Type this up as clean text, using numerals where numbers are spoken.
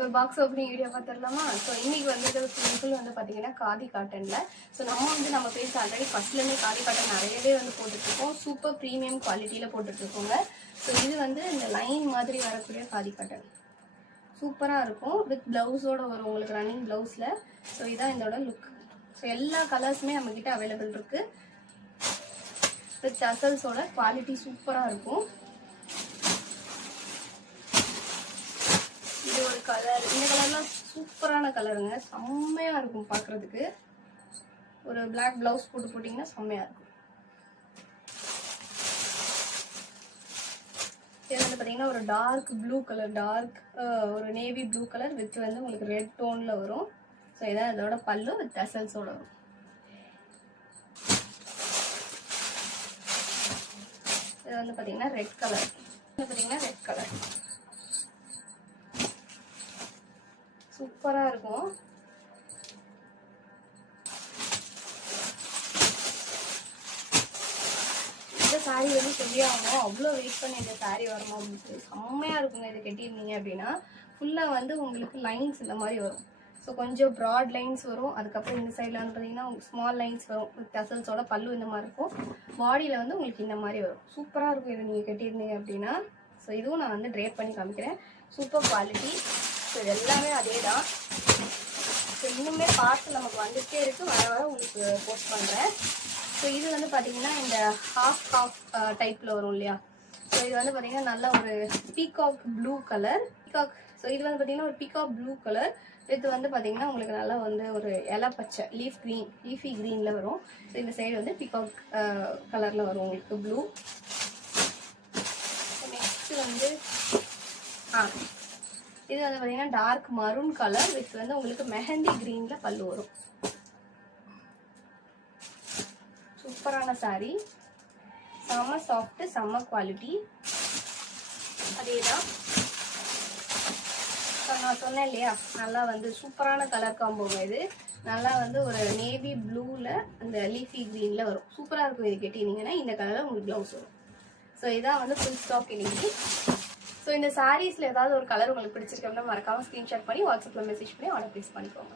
ஒரு box opening video பார்த்துடலாமா? So இன்னைக்கு வந்து ஃபுல் வந்து பார்த்தீங்கன்னா காதி காட்டனில். ஸோ நம்ம பேஜ் ஆல்ரெடி ஃபர்ஸ்ட்லேருந்தே காதி காட்டன் நிறையவே வந்து போட்டுட்ருக்கோம். சூப்பர் ப்ரீமியம் குவாலிட்டியில் போட்டுட்ருக்கோங்க. ஸோ இது வந்து இந்த லைன் மாதிரி வரக்கூடிய காதி காட்டன் சூப்பராக இருக்கும். வித் ப்ளவுஸோடு வரும் உங்களுக்கு, ரன்னிங் ப்ளவுஸில். ஸோ இதான் இதோட லுக். ஸோ எல்லா கலர்ஸுமே நம்மக்கிட்ட அவைலபிள் இருக்குது. வித் டசல்ஸோட குவாலிட்டி சூப்பராக இருக்கும். இது ஒரு கலர். இந்த கலர்லாம் சூப்பரான கலருங்க, செம்மையா இருக்கும் பார்க்கறதுக்கு. ஒரு பிளாக் பிளவுஸ் போட்டிங்கன்னா செம்மையா இருக்கும். இது வந்து பார்த்தீங்கன்னா ஒரு டார்க் ப்ளூ கலர், ஒரு நேவி ப்ளூ கலர் வித் வந்து உங்களுக்கு ரெட் டோன்ல வரும். ஸோ இதான் இதோட பல்லு வித் டசல்ஸோட வரும். இது வந்து பார்த்தீங்கன்னா ரெட் கலர். சூப்பரா இருக்கும். இந்த சாரீ வந்து சொல்லி ஆகணும், அவ்வளோ வெயிட் பண்ணி இந்த சாரீ வரணும் அப்படின்னு சொல்லி செம்மையா இருக்குங்க. இதை கட்டியிருந்தீங்க அப்படின்னா ஃபுல்லா வந்து உங்களுக்கு லைன்ஸ் இந்த மாதிரி வரும். ஸோ கொஞ்சம் ப்ராட் லைன்ஸ் வரும். அதுக்கப்புறம் இந்த சைடில் வந்து பார்த்தீங்கன்னா ஸ்மால் லைன்ஸ் வரும். வித் டசல்ஸோட பல்லு இந்த மாதிரி இருக்கும். பாடியில் வந்து உங்களுக்கு இந்த மாதிரி வரும். சூப்பராக இருக்கும் இதை நீங்கள் கட்டியிருந்தீங்க அப்படின்னா. ஸோ இதுவும் நான் வந்து ட்ரேப் பண்ணி காமிக்கிறேன். Super quality. ஸோ இது எல்லாமே அதே தான். ஸோ இன்னுமே பார்த்து நமக்கு வந்துட்டே இருக்குது, வர வர உங்களுக்கு போஸ்ட் பண்ணுறேன். ஸோ இது வந்து பார்த்தீங்கன்னா இந்த ஹாஃப் டைப்பில் வரும் இல்லையா? ஸோ இது வந்து பார்த்தீங்கன்னா நல்ல ஒரு பீகாக் ப்ளூ கலர். ஸோ இது வந்து பார்த்தீங்கன்னா ஒரு பீகாக் ப்ளூ கலர். இது வந்து பார்த்தீங்கன்னா உங்களுக்கு நல்லா வந்து ஒரு இலை பச்சை லீஃபி க்ரீனில் வரும். ஸோ இந்த சைடு வந்து பீகாக் கலரில் வரும் உங்களுக்கு ப்ளூ. நெக்ஸ்ட்டு வந்து இது வந்து பார்த்தீங்கன்னா டார்க் மரூன் கலர் வித் வந்து உங்களுக்கு மெஹந்தி க்ரீனில் பல்லு வரும். சூப்பரான சாரீ, செம்ம சாஃப்ட், செம்ம குவாலிட்டி. அதே தான் நான் சொன்னேன் இல்லையா, நல்லா வந்து சூப்பரான கலர் காம்போங்க. இது நல்லா வந்து ஒரு நேவி ப்ளூவில் அந்த லீஃபி க்ரீனில் வரும். சூப்பராக இருக்கும். இது கேட்டீங்கன்னா இந்த கலரில் உங்களுக்கு ப்ளவுஸ் வரும். ஸோ இதான் வந்து ஃபுல் ஸ்டாக் இன்னைக்கு. ஸோ இந்த சாரீஸில் ஏதாவது ஒரு கலர் உங்களுக்கு பிடிச்சிருக்கு அப்படின்னா மறக்காமல் ஸ்க்ரீன்ஷாட் பண்ணி வாட்ஸ்அப்பில் மெசேஜ் பண்ணி ஆர்டர் ப்ளேஸ் பண்ணிக்கோங்க.